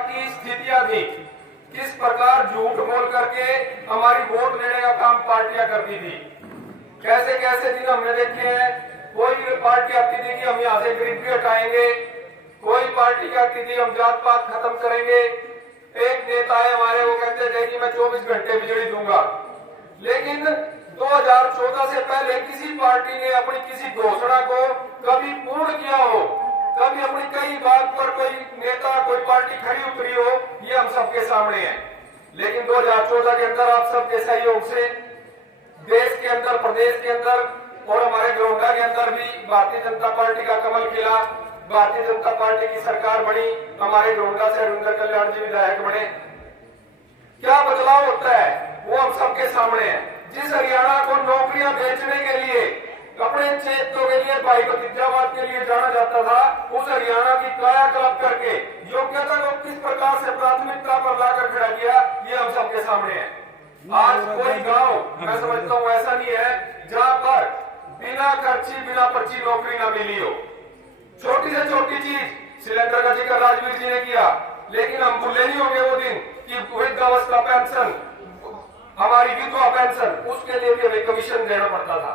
की स्थितियां थी, किस प्रकार झूठ बोल करके हमारी वोट लेने का काम पार्टियां करती थी। कैसे कैसे दिन हमने देखे हैं। कोई पार्टी आती थी कि हम यहाँ से गरीबी हटाएंगे, कोई पार्टी आती थी हम जात पात खत्म करेंगे। एक नेता है हमारे, वो कहते थे कि मैं 24 घंटे बिजली दूंगा। लेकिन 2014 से पहले किसी पार्टी ने अपनी किसी घोषणा को कभी पूर्ण किया हो, कभी अपनी कई बात पर कोई नेता कोई पार्टी खड़ी उतरी हो, ये हम सबके सामने है। लेकिन 2014 के अंदर आप सबके सहयोग से देश के अंदर, प्रदेश के अंदर और हमारे गोंडा के अंदर भी भारतीय जनता पार्टी का कमल खिला। भारतीय जनता पार्टी की सरकार बनी, हमारे गोंडा से रविंद्र कल्याण जी विधायक बने। क्या बदलाव होता है वो हम सबके सामने है। जिस हरियाणा को नौकरियां बेचने के लिए, अपने क्षेत्रों के लिए, भाई भतीजावाद के लिए जाना जाता था, उस हरियाणा की कायाकल्प करके योग्यता को किस प्रकार से प्राथमिकता पर लाकर खड़ा किया, ये हम सबके सामने है। आज कोई गांव, मैं समझता हूं ऐसा नहीं है जहां पर बिना खर्ची बिना पर्ची नौकरी न मिली हो। छोटी से छोटी चीज, सिलेंडर का जिक्र राजवीर जी ने किया, लेकिन हम भूले नहीं होंगे वो दिन कि वृद्धावस्था पेंशन, हमारी विधवा पेंशन, उसके लिए भी हमें कमीशन देना पड़ता था।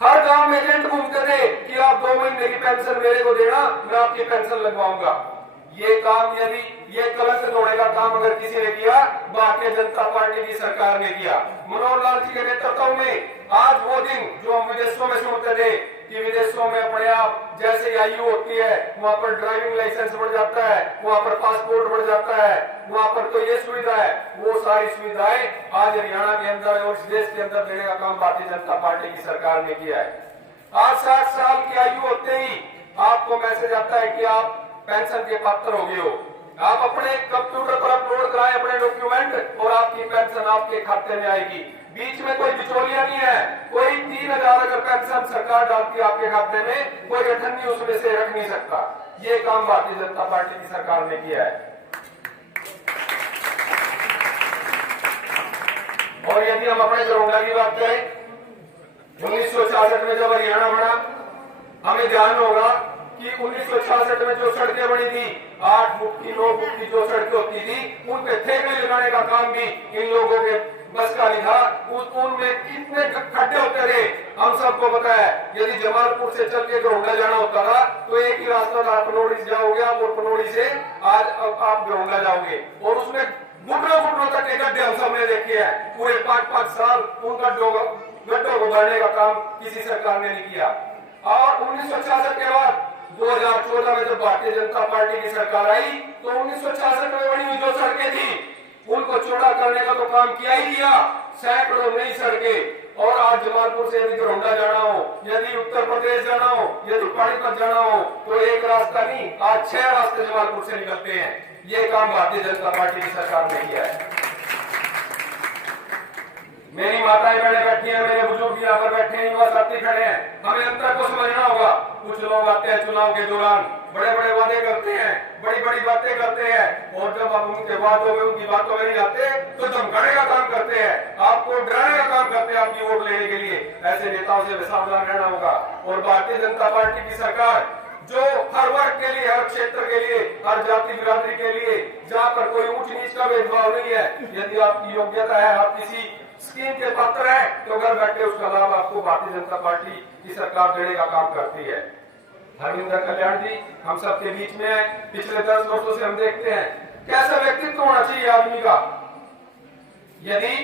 हर गांव में एजेंट घूमते थे कि आप 2 महीने की पेंशन मेरे को देना, मैं आपकी पेंशन लगवाऊंगा। ये काम, यदि ये कलंक तोड़ने का काम अगर किसी ने किया, भारतीय जनता पार्टी की सरकार ने किया। मनोहर लाल जी के नेतृत्व में आज वो दिन जो हम विदेशों में सुनते थे कि विदेशों में अपने आप जैसे आयु होती है वहां पर ड्राइविंग लाइसेंस बढ़ जाता है, वहां पर पासपोर्ट बढ़ जाता है, वहां पर तो ये सुविधा है, वो सारी सुविधाएं आज हरियाणा के अंदर और इस देश के अंदर देने का काम भारतीय जनता पार्टी की सरकार ने किया है। आज 60 साल की आयु होते ही आपको मैसेज आता है कि आप पेंशन के पात्र हो गए हो। आप अपने कंप्यूटर पर अपलोड कराएं अपने डॉक्यूमेंट और आपकी पेंशन आपके खाते में आएगी। बीच में कोई बिचौलिया नहीं है। कोई 3000 अगर पेंशन सरकार डालती है आपके खाते में, कोई अठन्नी उसमें से रख नहीं सकता। ये काम भारतीय जनता पार्टी की सरकार ने किया है। और यदि हम अपने दरोगा की बात करें, 1966 में जब हरियाणा बना, हमें ध्यान होगा कि 1966 में जो सड़कें बनी थी, 8 फुट की 9 फुट की जो सड़कें होती थी, उन पे ठेके लगाने का काम भी इन लोगों के बस का नहीं था। उनमें कितने खड्डे होते रहे हम सबको पता है। यदि जमालपुर से चल के गरोंडा जाना होता था तो एक ही रास्ता था, पनौड़ी से जाओगे आप और पनौड़ी से आज आप गरोंडा जाओगे, और उसमें घुटनों तक के गड्ढे हम सबने देखे हैं। पूरे 5-5 साल उन गड्ढों को भरने का काम किसी सरकार ने नहीं किया। और 1966 के बाद 2014 में जब भारतीय जनता पार्टी की सरकार आई तो 1966 में बनी हुई जो सड़कें थी उनको चौड़ा करने का तो काम किया ही किया, सैकड़ों नई सड़कें। और आज जमालपुर से यदि गरोंडा जाना हो, यदि उत्तर प्रदेश जाना हो, यदि पानीपत जाना हो, तो एक रास्ता नहीं, आज 6 रास्ते जमालपुर से निकलते हैं। ये काम भारतीय जनता पार्टी की सरकार ने किया है। मेरी माताएं बहनें बैठी हैं, मेरे बुजुर्ग यहाँ पर बैठे हैं, युवा साथी खड़े हैं। हमें अंतर को समझना होगा। कुछ लोग आते हैं चुनाव के दौरान, बड़े बड़े वादे करते हैं, बड़ी बड़ी बातें करते हैं, और जब आप उनके वादों में, उनकी बातों में नहीं आते तो धमकाने का काम करते हैं, आपको डराने का काम करते हैं आपकी वोट लेने के लिए। ऐसे नेताओं से सावधान रहना होगा। और भारतीय जनता पार्टी की सरकार जो हर वर्ग के लिए, हर क्षेत्र के लिए, हर जाति बिरादरी के लिए, जहाँ पर कोई ऊंच नीच का भेदभाव नहीं है, यदि आपकी योग्यता है, आप किसी स्कीम के पात्र है, तो घर बैठे उसका लाभ आपको भारतीय जनता पार्टी की सरकार देने का काम करती है। रविंद्र कल्याण जी हम सबके बीच में है। पिछले 10 वर्षों से हम देखते हैं कैसा व्यक्तित्व होना चाहिए आदमी का। यदि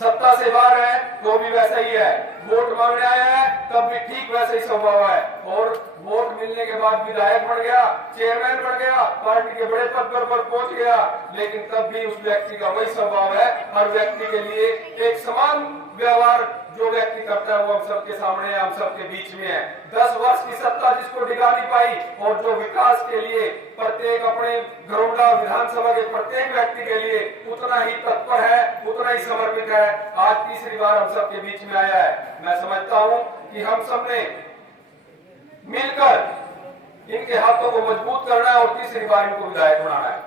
सत्ता से बाहर है तो भी वैसा ही है, वोट मांगने आया है तब भी ठीक वैसा ही स्वभाव है, और वोट मिलने के बाद विधायक बन गया, चेयरमैन बन गया, पार्टी के बड़े पद पर पहुंच गया, लेकिन तब भी उस व्यक्ति का वही स्वभाव है। हर व्यक्ति के लिए एक समान व्यवहार जो व्यक्ति करता है वो हम सबके सामने है, हम सबके बीच में है। 10 वर्ष की सत्ता जिसको डिगा नहीं पाई, और जो विकास के लिए प्रत्येक अपने घरोंडा विधानसभा के प्रत्येक व्यक्ति के लिए उतना ही तत्पर है, उतना ही समर्पित है, आज तीसरी बार हम सबके बीच में आया है। मैं समझता हूं कि हम सबने मिलकर इनके हाथों को मजबूत करना है और तीसरी बार इनको विधायक बनाना है।